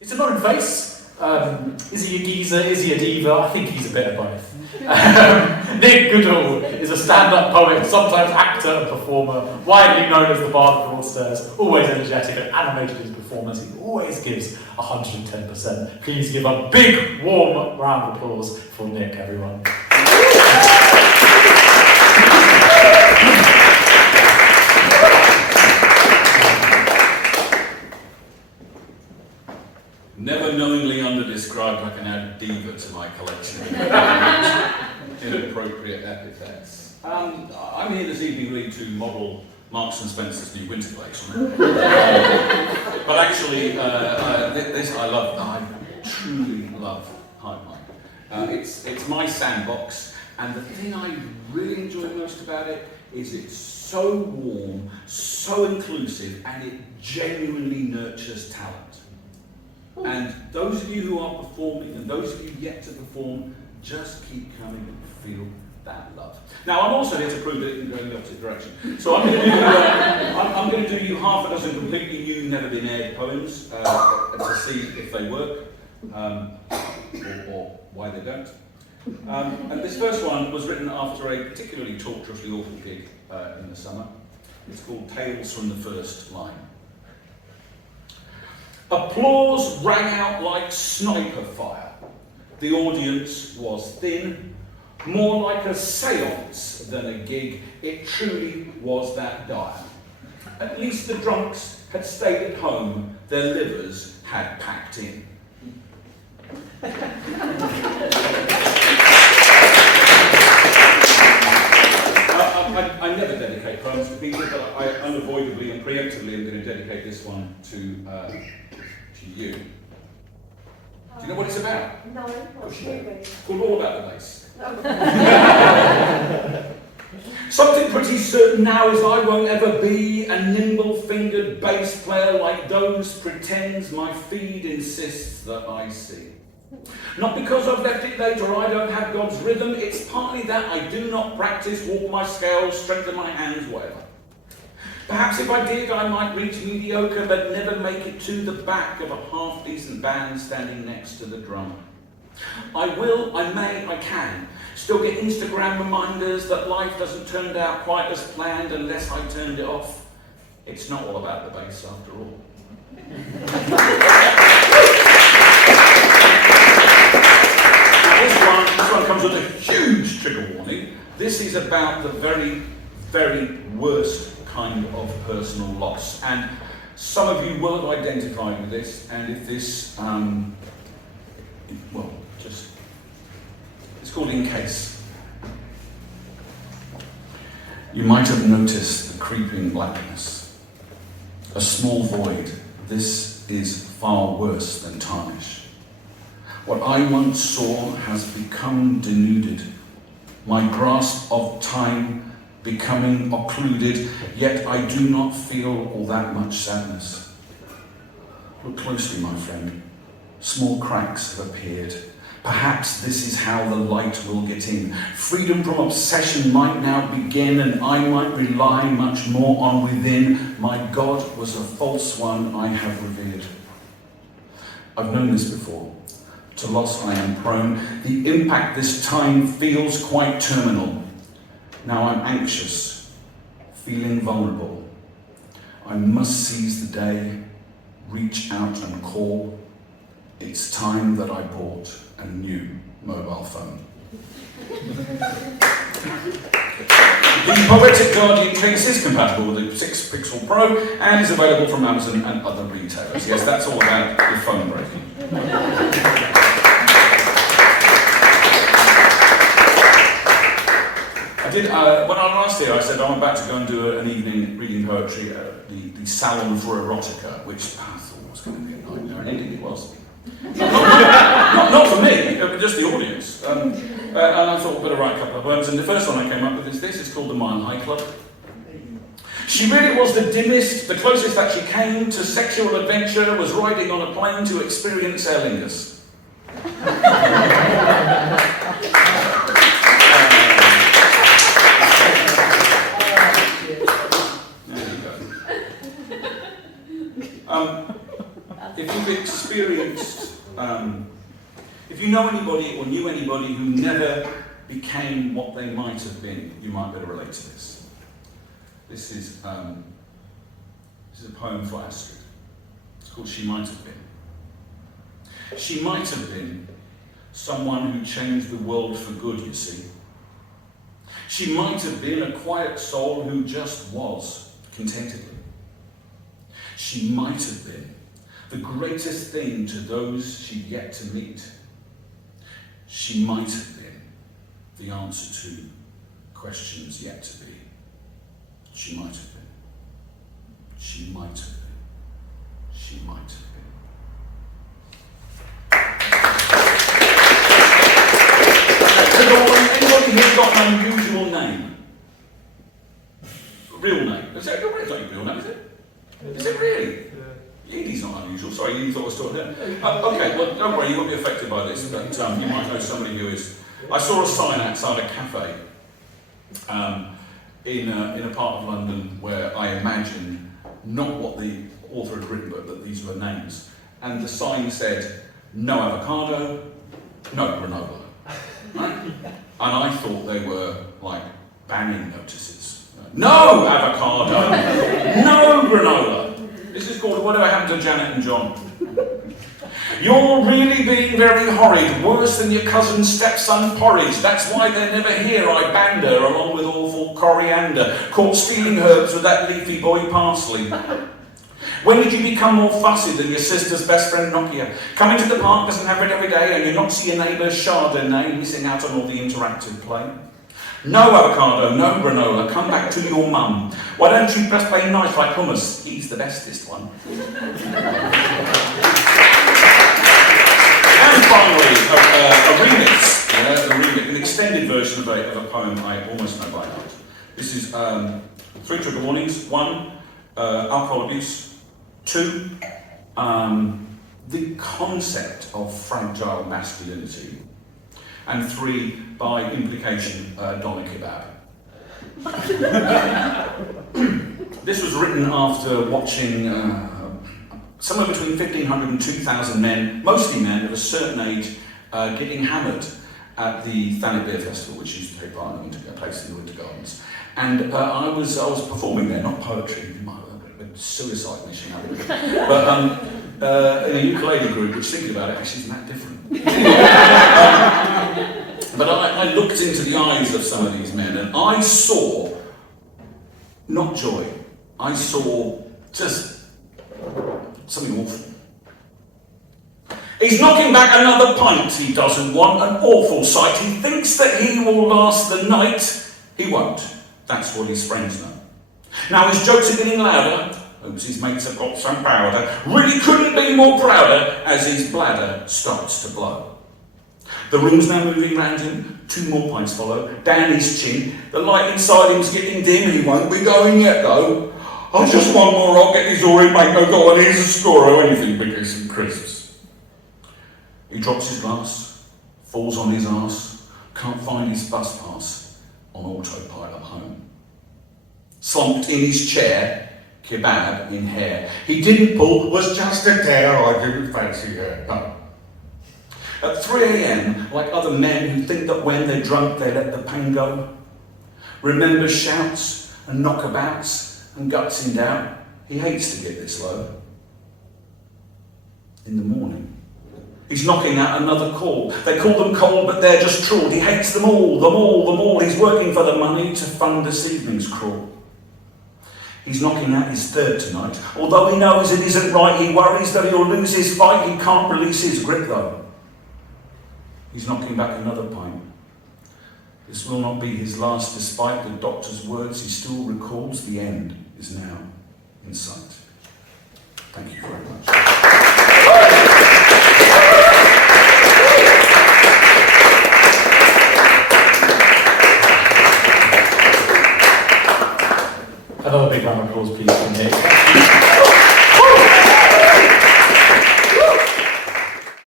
It's a modern face. Is he a geezer? Is he a diva? I think he's a bit of both. Nick Goodall is a stand-up poet, sometimes actor and performer, widely known as the Bard of Broadstairs, always energetic and animated in his performance. He always gives 110%. Please give a big, warm round of applause for Nick, everyone. Never knowingly under-described, I can add diva to my collection of inappropriate epithets. I'm here this evening really to model Marks and Spencer's new winter collection. But actually, this I love. I truly love Hivemind. It's my sandbox, and the thing I really enjoy most about it is it's so warm, so inclusive, and it genuinely nurtures talent. And those of you who are performing and those of you yet to perform, just keep coming and feel that love. Now, I'm also here to prove that it can go in the opposite direction. So I'm going to do you half a dozen completely new, never been aired poems to see if they work or why they don't. And this first one was written after a particularly torturously awful gig in the summer. It's called Tales from the First Line. Applause rang out like sniper fire. The audience was thin, more like a séance than a gig. It truly was that dire. At least the drunks had stayed at home, their livers had packed in. I never dedicate poems to people, but I unavoidably and preemptively am going to dedicate this one to you. Do you know what it's about? No, it's called All About the Bass. Something pretty certain now is I won't ever be a nimble-fingered bass player like those pretends my feed insists that I see. Not because I've left it late or I don't have God's rhythm, it's partly that I do not practice, walk my scales, strengthen my hands, whatever. Perhaps if I did, I might reach mediocre, but never make it to the back of a half-decent band standing next to the drummer. I will, I may, I can still get Instagram reminders that life doesn't turn out quite as planned unless I turned it off. It's not all about the bass after all. This one comes with a huge trigger warning. This is about the very, very worst kind of personal loss. And some of you will have identified with this, and if this, it's called In Case. You might have noticed the creeping blackness, a small void. This is far worse than tarnish. What I once saw has become denuded, my grasp of time becoming occluded, yet I do not feel all that much sadness. Look closely, my friend. Small cracks have appeared. Perhaps this is how the light will get in. Freedom from obsession might now begin, and I might rely much more on within. My God was a false one I have revered. I've known this before. To loss I am prone. The impact this time feels quite terminal. Now I'm anxious, feeling vulnerable. I must seize the day, reach out and call. It's time that I bought a new mobile phone. The Poetic Guardian case is compatible with the 6 Pixel Pro and is available from Amazon and other retailers. Yes, that's all about your phone breaking. I did, when I was last here, I said I'm about to go and do an evening reading poetry at the Salon for Erotica, which I thought was going to be a nightmare, and indeed it was. not for me, but just the audience. And I thought I'd better write a couple of poems, and the first one I came up with is this. It's called The Mile High Club. She really was the dimmest, the closest that she came to sexual adventure was riding on a plane to experience Aer Lingus. If you've experienced, if you know anybody or knew anybody who never became what they might have been, you might better relate to this. This is a poem for Astrid. It's called She Might Have Been. She might have been someone who changed the world for good, you see. She might have been a quiet soul who just was, contentedly. She might have been the greatest thing to those she'd yet to meet. She might have been the answer to questions yet to be. She might have been. She might have been. She might have been. Anybody here got an unusual name? Real name? Is that your real name, is it? Is it really? Edie's not unusual. Sorry, you thought I was talking there. Okay, well, don't worry, you won't be affected by this, but you might know somebody who is. I saw a sign outside a cafe in a part of London where I imagined not what the author had written, but that these were names. And the sign said, no avocado, no granola. Right? And I thought they were like banning notices. No avocado, no granola. This is called Whatever Happened to Janet and John. You're really being very horrid, worse than your cousin's stepson porridge. That's why they're never here. I banned her along with awful coriander, caught stealing herbs with that leafy boy parsley. When did you become more fussy than your sister's best friend Nokia? Coming to the park doesn't happen every day and you not see your neighbour's Chardonnay missing out on all the interactive play. No avocado, no granola, come back to your mum. Why don't you just play nice like hummus? He's the bestest one. And finally, a remix, an extended version of a poem I almost know by heart. This is 3 trigger warnings. 1, alcohol abuse. 2, the concept of fragile masculinity. And 3, by implication, doner kebab. This was written after watching somewhere between 1,500 and 2,000 men, mostly men of a certain age, getting hammered at the Thanet Beer Festival, which used to take part in a place in the Winter Gardens. And I was performing there, not poetry, suicide mission, but in a ukulele group, which thinking about it actually isn't that different. But I looked into the eyes of some of these men and I saw not joy, I saw just something awful. He's knocking back another pint he doesn't want, an awful sight. He thinks that he will last the night. He won't. That's what his friends know. Now his jokes are getting louder. Hopes his mates have got some powder. Really couldn't be more prouder as his bladder starts to blow. The room's now moving round him. 2 more pints follow. Down his chin. The light inside him's getting dim. He won't be going yet though. Oh, just one more. I'll get his Ori mate. No go on. Here's a score or anything but get some crisps. He drops his glass. Falls on his arse. Can't find his bus pass on autopilot home. Slumped in his chair. Kebab in hair. He didn't pull, was just a dare, I didn't fancy her. No. At 3 a.m, like other men who think that when they're drunk they let the pain go, remember shouts and knockabouts and guts in doubt, he hates to get this low. In the morning, he's knocking out another call. They call them cold, but they're just trawled. He hates them all. He's working for the money to fund this evening's crawl. He's knocking out his 3rd tonight. Although he knows it isn't right, he worries that he'll lose his fight. He can't release his grip though. He's knocking back another pint. This will not be his last, despite the doctor's words. He still recalls the end is now in sight. Thank you very much. Another big round of applause, please, from Nick.